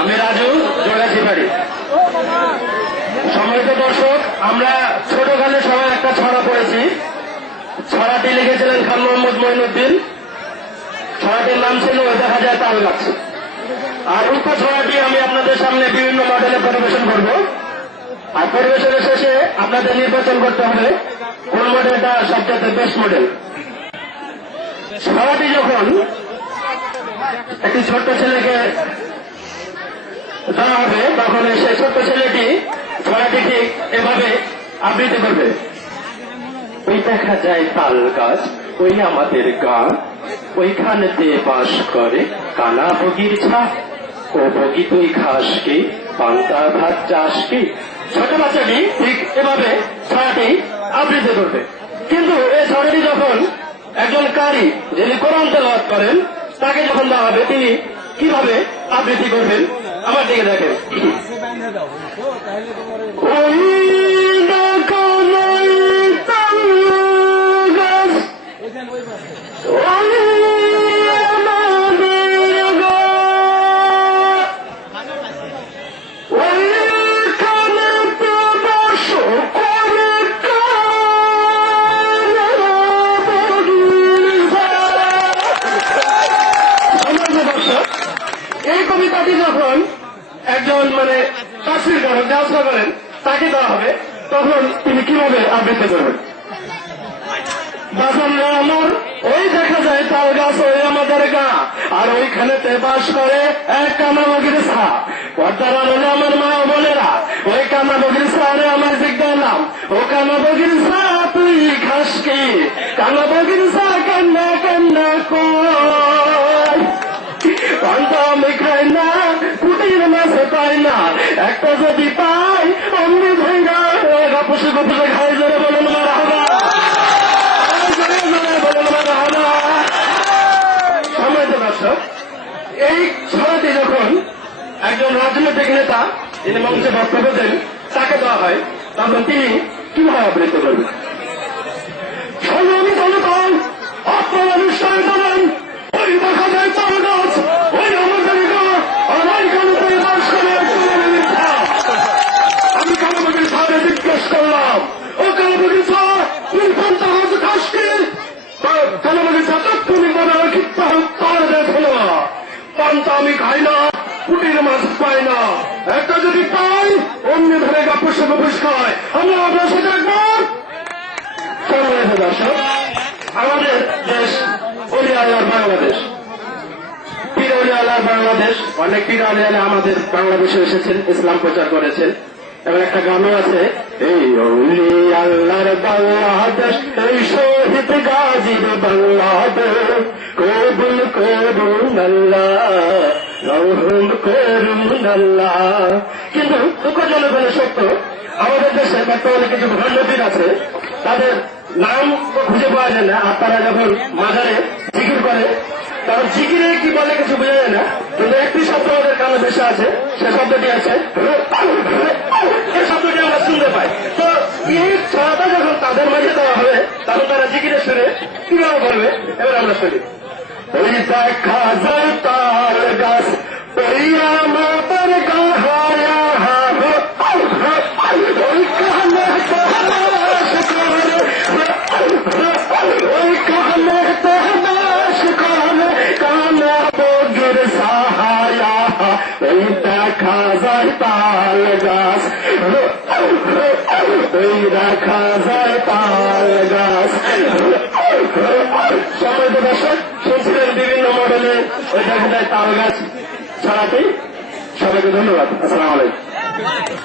আমি রাজু, জোড়াছি বাড়ি। সম্মানিত দর্শক, আমরা ছোটকালে সবাই একটা ছড়া পড়েছি। ছড়াটি লিখেছিলেন খান মোহাম্মদ মঈনুদ্দিন। ছড়াটির নাম ছিল ওই দেখা যায় তাল গাছ। আর উক্ত ছড়াটি আমি আপনাদের সামনে বিভিন্ন মডেলে পরিবেশন করব। আর পরিবেশনের শেষে আপনাদের নির্বাচন করতে হবে কোন মডেলটা সবচেয়ে বেস্ট মডেল। ছড়াটি যখন একটি ছোট্ট ছেলেকে দেওয়া হবে তখন সেই ছোট্ট ছেলেটি ছড়াটি ঠিক এভাবে আবৃত্তি করবে। ওই দেখা যায় তাল গাছ, ওই আমাদের গান, ওইখানেতে বাস করে কানা বগির ছাপ। ও বগি তুই খাস কি, পান্তা ভাত চাষ কি। ছোট বাচ্চাটি ঠিক এভাবে ছড়াটি আবৃত্তি করবে। কিন্তু এই ছড়াটি যখন একজন কারি যিনি কোরআন তেলাওয়াত করেন তাকে যখন দেওয়া হবে তিনি কিভাবে আবৃত্তি করবেন আমার দিকে দেখেন। এই কবিতাটি যখন একজন তাফসীর করেন যাওয়া করেন তাকে দেওয়া হবে তখন তিনি কিভাবে আবৃত্তি করবেন। বাজারে আমার ওই দেখা যায় তাল গাছ, ওই আমাদের গা, আর ওইখানেতে বাস করে এক কানা বগির ছা। পর্দার আড়ালে আমার মা বোনেরা ওই কানা বগির ছাড়ে আমার জিজ্ঞালাম, ও কানা বগির ছা তুই খাস কি, কানা বগির ছা কান্না কান্না কয়। আমি খাই না, কুটির মাছে পাই না, একটা যদি পাই অমনি ভেঙ্গা গপুসে গপুসে খাই। জোরে বলুন মারহাবা, বলুন মারহাবা। সম্মানিত দর্শক, এই ছড়াটি যখন একজন রাজনৈতিক নেতা যিনি মঞ্চে বক্তব্য দেন তাকে দেওয়া হয় তখন তিনি কিভাবে আবৃত্তি করবেন। সংগ্রামী জনতা, আপনারা নিশ্চয় জানেন ওই দেখা যায় তাল গাছ, ওই আমাদের গা, আর ওই কানাতে বাস করে কানাবগির ছা। আমি কানাবগির ছাড়ে জিজ্ঞেস করলাম, ও কানাবগির ছা তুই পান্তা ভাত খাস কি। কানাবগির ছা তাৎক্ষণিক ভাবে তার দেখল, পান্তা আমি খাই না, কুটির মাছ পাই না, একটা যদি পাই অমনি ধরে গাপুসে গপুস খায়। আমরা অবশ্যই দেখবো। সম্মানিত দর্শক, আমাদের দেশ অলি আল্লাহর বাংলাদেশ, পীর অলি আল্লাহর বাংলাদেশ। অনেক পীর অলি আল্লাহ আমাদের বাংলাদেশে এসেছেন, ইসলাম প্রচার করেছেন। এবং একটা গানও আছে, এই অলি আল্লাহর বাংলাদেশ, এই শহীদ গাজীর বাংলাদেশ, কবুল করুন আল্লাহ, রহম করুন আল্লাহ। কিন্তু দুঃখজনক হলে সত্য, আমাদের দেশে বর্তমানে কিছু ভণ্ডপীর আছে, তাদের নাম খুঁজে পাওয়া যায় না। আর তারা যখন মাজারে জিকির করে, কারণ জিকিরে কি বলে কিছু বোঝা যায় না, কিন্তু একটি শব্দ আমাদের কানে দেশে আছে, সে শব্দটি আছে, এই শব্দটি আমরা শুনতে পাই। তো এই ছড়াটা যখন তাদের মাঝে দেওয়া হবে তখন তারা জিকিরে শুনে কিভাবে করবে এবার আমরা শুনি। ওই দেখা যায় তাল গাছ, ওই আমাদের গা, ওই কানে বাস করে, ওই কানে বাস করে কানা বগির ছায়া। ওই দেখা যায় তাল গাছ, ওই দেখা যায় তাল গাছ। সম্মানিত দর্শক, শুনছিলেন বিভিন্ন মডেলে ওই দেখা যায় তাল গাছ ছড়াটি। সবাইকে ধন্যবাদ। আসসালামু আলাইকুম।